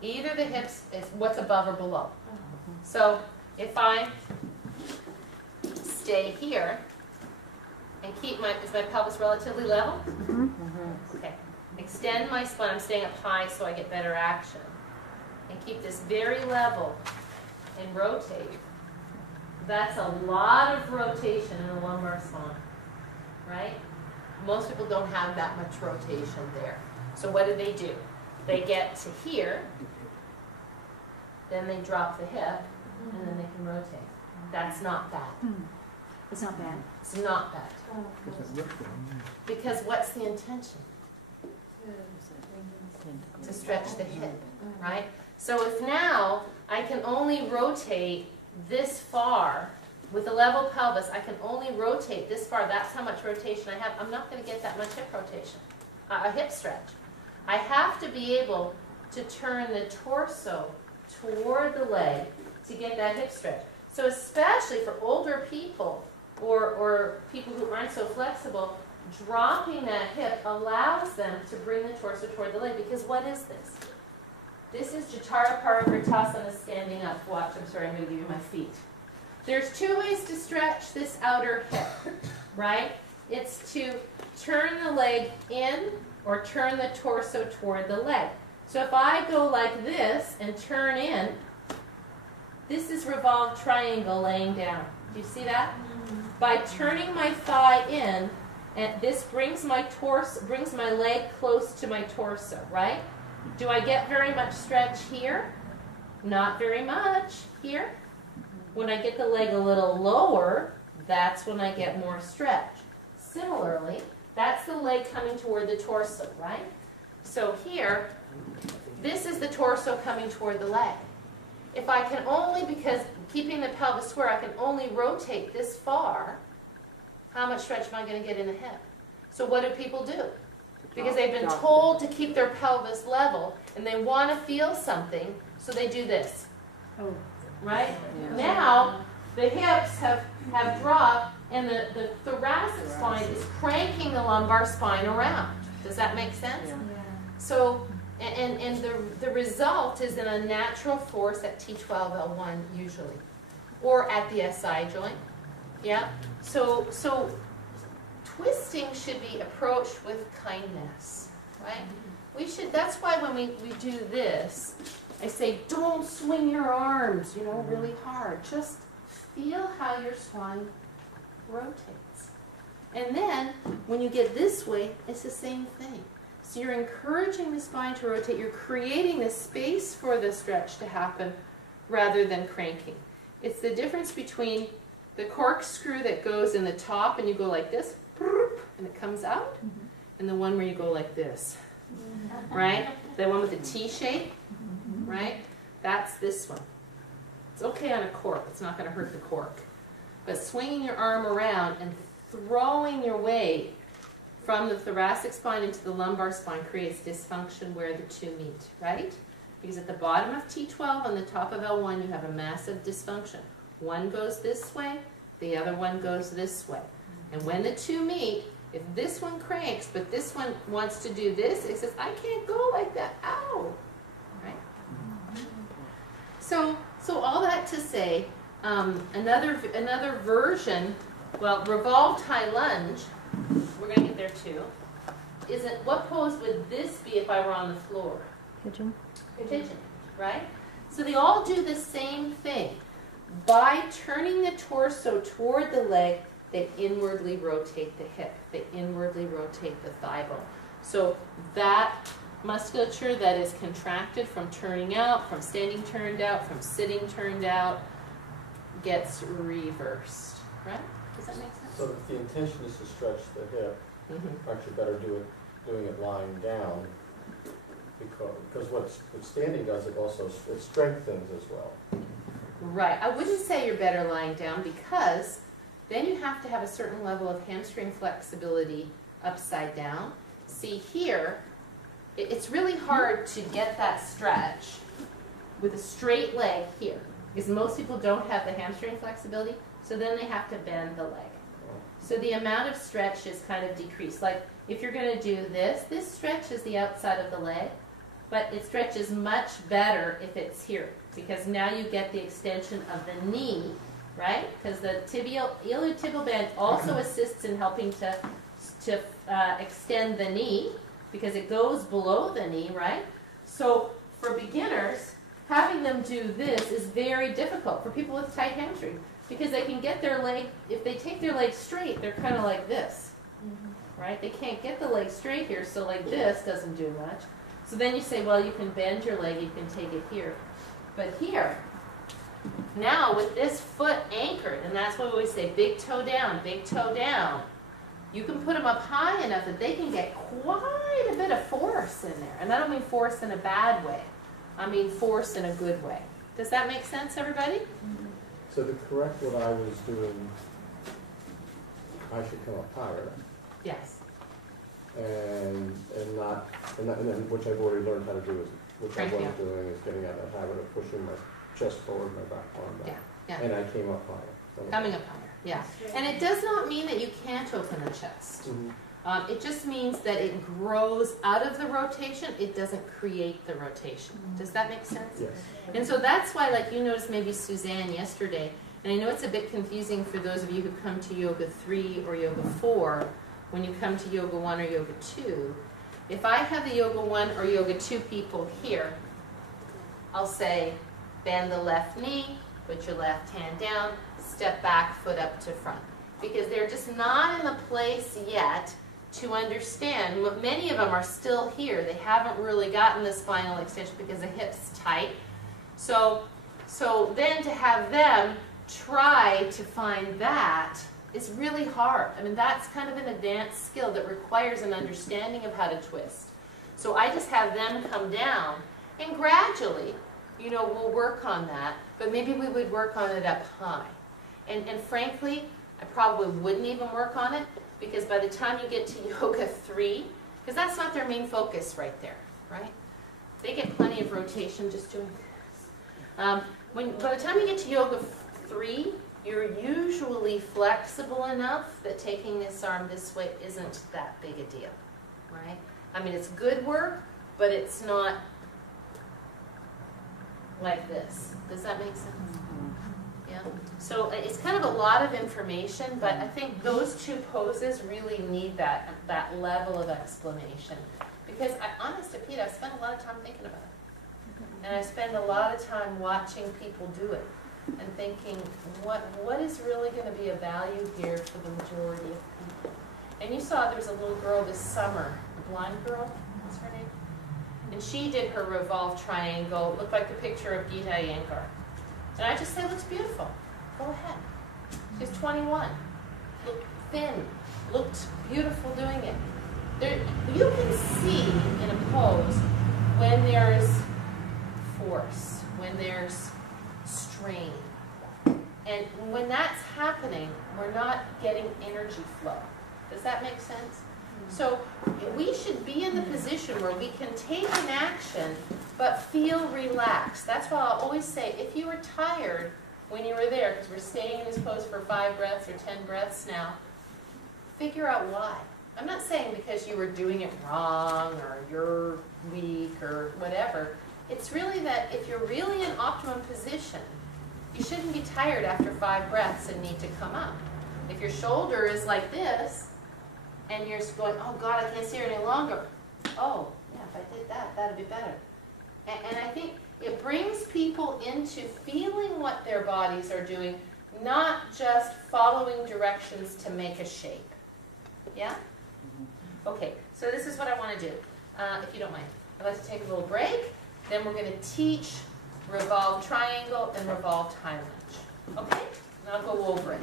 Either the hips, is what's above or below. So if I stay here and keep is my pelvis relatively level? Okay. Extend my spine, I'm staying up high so I get better action. And keep this very level and rotate. That's a lot of rotation in the lumbar spine, right? Most people don't have that much rotation there. So what do? They get to here, then they drop the hip, and then they can rotate. That's not bad. It's not bad. It's not bad. Because what's the intention? To stretch the hip, right? So if now I can only rotate this far with a level pelvis, I can only rotate this far. That's how much rotation I have. I'm not going to get that much hip rotation, a hip stretch. I have to be able to turn the torso toward the leg to get that hip stretch. So especially for older people or people who aren't so flexible, dropping that hip allows them to bring the torso toward the leg. Because what is this? This is Jatara Parivartasana standing up. Watch, I'm sorry, I'm going to give you my feet. There's 2 ways to stretch this outer hip, right? It's to turn the leg in or turn the torso toward the leg. So if I go like this and turn in, this is revolved triangle laying down. Do you see that? By turning my thigh in, and this brings my leg close to my torso, right? Do I get very much stretch here? Not very much here. When I get the leg a little lower, that's when I get more stretch. Similarly, that's the leg coming toward the torso, right? So here, this is the torso coming toward the leg. If I can only, because keeping the pelvis square, I can only rotate this far, how much stretch am I going to get in the hip? So what do people do? Because they've been told to keep their pelvis level, and they want to feel something, so they do this. Oh. Right? Yeah. Now, the hips have dropped, and the thoracic spine is cranking the lumbar spine around. Does that make sense? Yeah. So, and the result is in a natural force at T12L1 usually, or at the SI joint. Yeah? So twisting should be approached with kindness, right? That's why when we do this, say, don't swing your arms, you know, really hard. Just feel how your spine rotates. And then, when you get this way, it's the same thing. So you're encouraging the spine to rotate. You're creating the space for the stretch to happen rather than cranking. It's the difference between the corkscrew that goes in the top and you go like this, and it comes out, and the one where you go like this, right? The one with the T shape, right? That's this one. It's okay on a cork. It's not going to hurt the cork. But swinging your arm around and throwing your weight from the thoracic spine into the lumbar spine creates dysfunction where the two meet, right? Because at the bottom of T12 and the top of L1, you have a massive dysfunction. One goes this way, the other one goes this way. And when the two meet, if this one cranks, but this one wants to do this, it says, I can't go like that, ow, right? So all that to say, another version, well, revolved high lunge, we're going to get there too, what pose would this be if I were on the floor? Pigeon. Pigeon, right? So they all do the same thing. By turning the torso toward the leg, they inwardly rotate the hip. They inwardly rotate the thigh bone. So that musculature that is contracted from turning out, from standing turned out, from sitting turned out, gets reversed, right? Does that make sense? So if the intention is to stretch the hip, aren't you better doing it lying down? Because what standing does, it strengthens as well. Right. I wouldn't say you're better lying down because then you have to have a certain level of hamstring flexibility upside down. See here, it's really hard to get that stretch with a straight leg here because most people don't have the hamstring flexibility, so then they have to bend the leg. So the amount of stretch is kind of decreased. Like if you're going to do this stretches the outside of the leg, but it stretches much better if it's here because now you get the extension of the knee, right? Because the iliotibial band also assists in helping to extend the knee because it goes below the knee, right? So for beginners, having them do this is very difficult for people with tight hamstring because they can get their leg, if they take their leg straight, they're kind of like this, right? They can't get the leg straight here, so like this doesn't do much. So then you say, well, you can bend your leg, you can take it here. But here, now with this foot anchored, and that's why we always say big toe down, you can put them up high enough that they can get quite a bit of force in there. And I don't mean force in a bad way. I mean force in a good way. Does that make sense, everybody? So to correct what I was doing, I should come up higher. Yes. And then which I've already learned how to do is, which I Cranking was up. doing is getting out of that habit of pushing my chest forward, my back arm back. Yeah. And I came up higher. So Coming up higher, yeah. And it does not mean that you can't open the chest. It just means that it grows out of the rotation. It doesn't create the rotation. Does that make sense? Yes. And so that's why, like you noticed maybe Suzanne yesterday, and I know it's a bit confusing for those of you who come to Yoga 3 or Yoga 4, when you come to Yoga 1 or Yoga 2, if I have the Yoga 1 or Yoga 2 people here, I'll say, bend the left knee, put your left hand down, step back, foot up to front. Because they're just not in the place yet to understand. Many of them are still here. They haven't really gotten the spinal extension because the hip's tight. So then to have them try to find that is really hard. I mean, that's kind of an advanced skill that requires an understanding of how to twist. So I just have them come down, and gradually, you know, we'll work on that, but maybe we would work on it up high. And frankly, I probably wouldn't even work on it, because by the time you get to Yoga 3, because that's not their main focus right there, right? They get plenty of rotation just doing this. By the time you get to Yoga 3, you're usually flexible enough that taking this arm this way isn't that big a deal, right? I mean, it's good work, but it's not like this. Does that make sense? Yeah. So it's kind of a lot of information, but I think those two poses really need that level of explanation. Because honest to Pete, I've spent a lot of time thinking about it. And I spend a lot of time watching people do it and thinking, what is really going to be a value here for the majority of people? And you saw there was a little girl this summer, a blind girl, what's her name? And she did her revolve triangle, looked like the picture of Geeta Iyengar. And I just said, looks beautiful. Go ahead. She's 21. Looked thin. Looked beautiful doing it. There, you can see in a pose when there's force, when there's strain. And when that's happening, we're not getting energy flow. Does that make sense? So we should be in the position where we can take an action but feel relaxed. That's why I'll always say, if you were tired when you were there, because we're staying in this pose for 5 breaths or 10 breaths now, figure out why. I'm not saying because you were doing it wrong or you're weak or whatever. It's really that if you're really in optimum position, you shouldn't be tired after 5 breaths and need to come up. If your shoulder is like this, and you're just going, oh God, I can't see her any longer. Oh, yeah, if I did that, that'd be better. And I think it brings people into feeling what their bodies are doing, not just following directions to make a shape. Yeah? Okay, so this is what I want to do, if you don't mind. I'd like to take a little break. Then we're going to teach revolve triangle and revolved high lunge. Okay? And I'll go over it.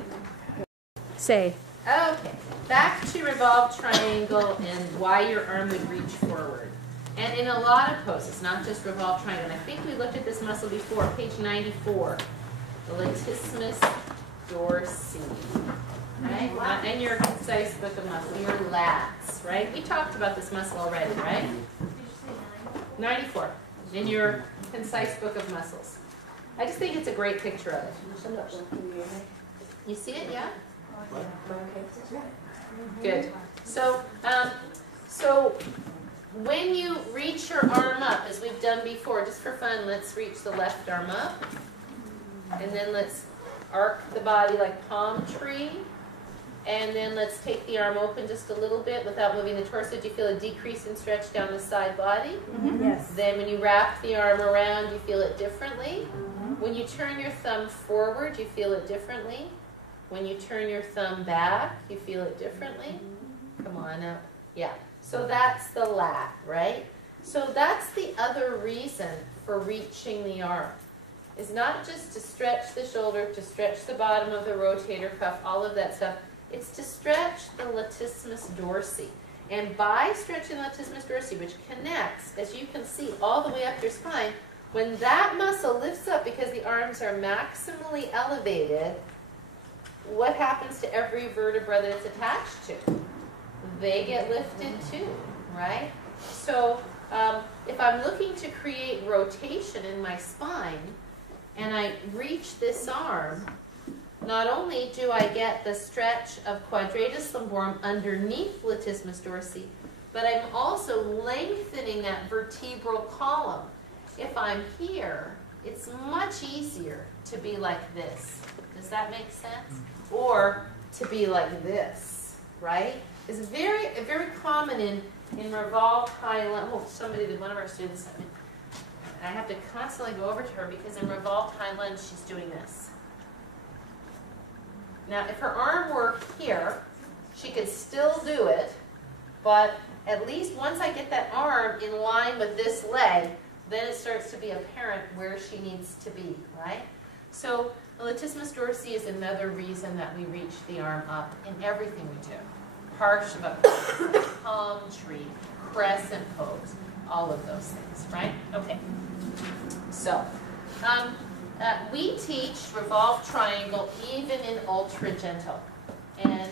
Say. Okay, back to revolved triangle and why your arm would reach forward. And in a lot of poses, not just revolved triangle. And I think we looked at this muscle before, page 94, the latissimus dorsi. Right? Wow. And your concise book of muscle, your lats, right? We talked about this muscle already, right? Did you say 94, in your concise book of muscles. I just think it's a great picture of it. You see it, yeah? Good. So, when you reach your arm up, as we've done before, just for fun, let's reach the left arm up. And then let's arc the body like palm tree. And then let's take the arm open just a little bit without moving the torso. Do you feel a decrease in stretch down the side body? Mm-hmm. Yes. Then when you wrap the arm around, you feel it differently. When you turn your thumb forward, you feel it differently. When you turn your thumb back, you feel it differently. Come on up. Yeah. So that's the lat, right? So that's the other reason for reaching the arm. Is not just to stretch the shoulder, to stretch the bottom of the rotator cuff, all of that stuff. It's to stretch the latissimus dorsi. And by stretching the latissimus dorsi, which connects, as you can see, all the way up your spine, when that muscle lifts up because the arms are maximally elevated, what happens to every vertebra that it's attached to? They get lifted too, right? So if I'm looking to create rotation in my spine and I reach this arm, not only do I get the stretch of quadratus lumborum underneath latissimus dorsi, but I'm also lengthening that vertebral column. If I'm here, it's much easier to be like this. Does that make sense? Or to be like this, right? It's very common in revolved high lunge. Oh, one of our students, I have to constantly go over to her because in revolved high lunge, she's doing this. Now, if her arm were here, she could still do it, but at least once I get that arm in line with this leg, then it starts to be apparent where she needs to be, right? So the latissimus dorsi is another reason that we reach the arm up in everything we do. Parshva pose, palm tree, crescent pose, all of those things, right? Okay. So, we teach revolved triangle even in ultra gentle. And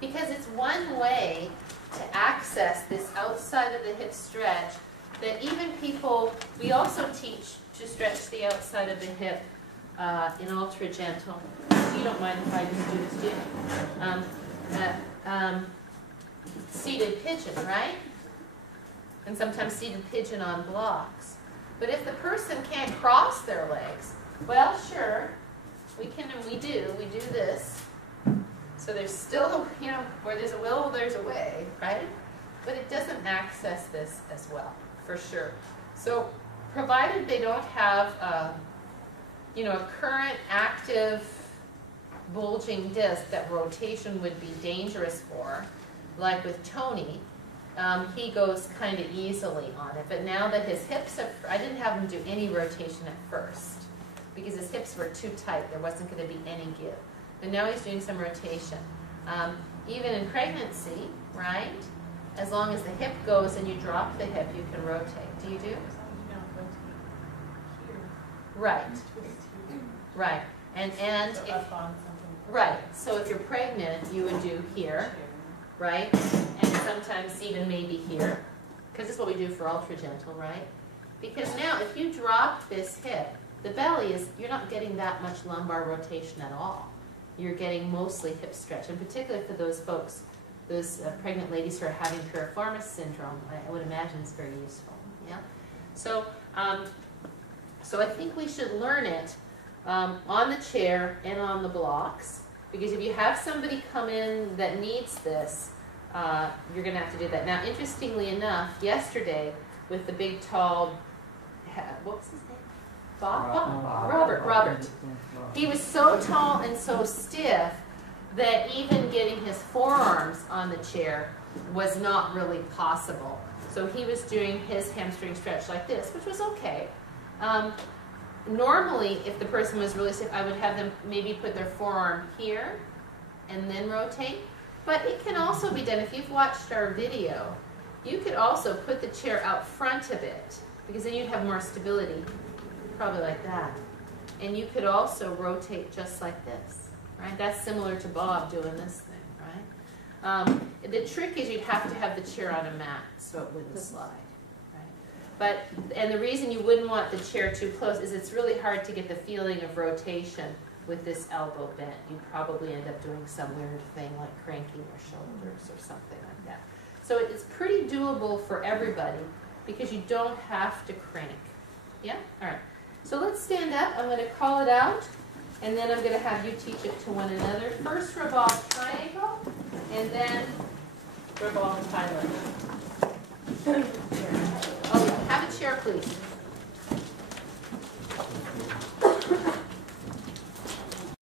because it's one way to access this outside of the hip stretch that even people, we also teach to stretch the outside of the hip in ultra gentle. You don't mind if I just do this, do you? Seated pigeon, right? And sometimes seated pigeon on blocks. But if the person can't cross their legs, well, sure, we can and we do this. So there's still, where there's a will, there's a way, right? But it doesn't access this as well, for sure. So provided they don't have, you know, a current active bulging disc that rotation would be dangerous for, like with Tony, he goes kind of easily on it. But now that his hips have, I didn't have him do any rotation at first because his hips were too tight. There wasn't going to be any give. But now he's doing some rotation. Even in pregnancy, right? As long as the hip goes and you drop the hip, you can rotate. Do you do? As long as you don't rotate here. Right, Twist here. right. And So if, up on something. right. So if you're pregnant, you would do here, right? And sometimes even maybe here, because this is what we do for ultra gentle, right? Because now if you drop this hip, the belly is, you're not getting that much lumbar rotation at all. You're getting mostly hip stretch, and particularly for those folks, those pregnant ladies who are having piriformis syndrome, I would imagine it's very useful. Yeah. So, so I think we should learn it on the chair and on the blocks, because if you have somebody come in that needs this, you're going to have to do that. Now, interestingly enough, yesterday with the big tall, what was his name? Robert. He was so tall and so stiff that even getting his forearms on the chair was not really possible. So he was doing his hamstring stretch like this, which was okay. Normally, if the person was really stiff, I would have them maybe put their forearm here and then rotate. But it can also be done, if you've watched our video, you could also put the chair out front a bit, because then you'd have more stability, probably like that. And you could also rotate just like this, right? That's similar to Bob doing this thing, right? The trick is you'd have to have the chair on a mat so it wouldn't slide, right? And the reason you wouldn't want the chair too close is it's really hard to get the feeling of rotation with this elbow bent. You'd probably end up doing some weird thing like cranking your shoulders or something like that. So it's pretty doable for everybody because you don't have to crank. Yeah? All right. So let's stand up. I'm going to call it out, and then I'm going to have you teach it to one another. First, revolve triangle, and then revolve Thailand. Oh, have a chair, please.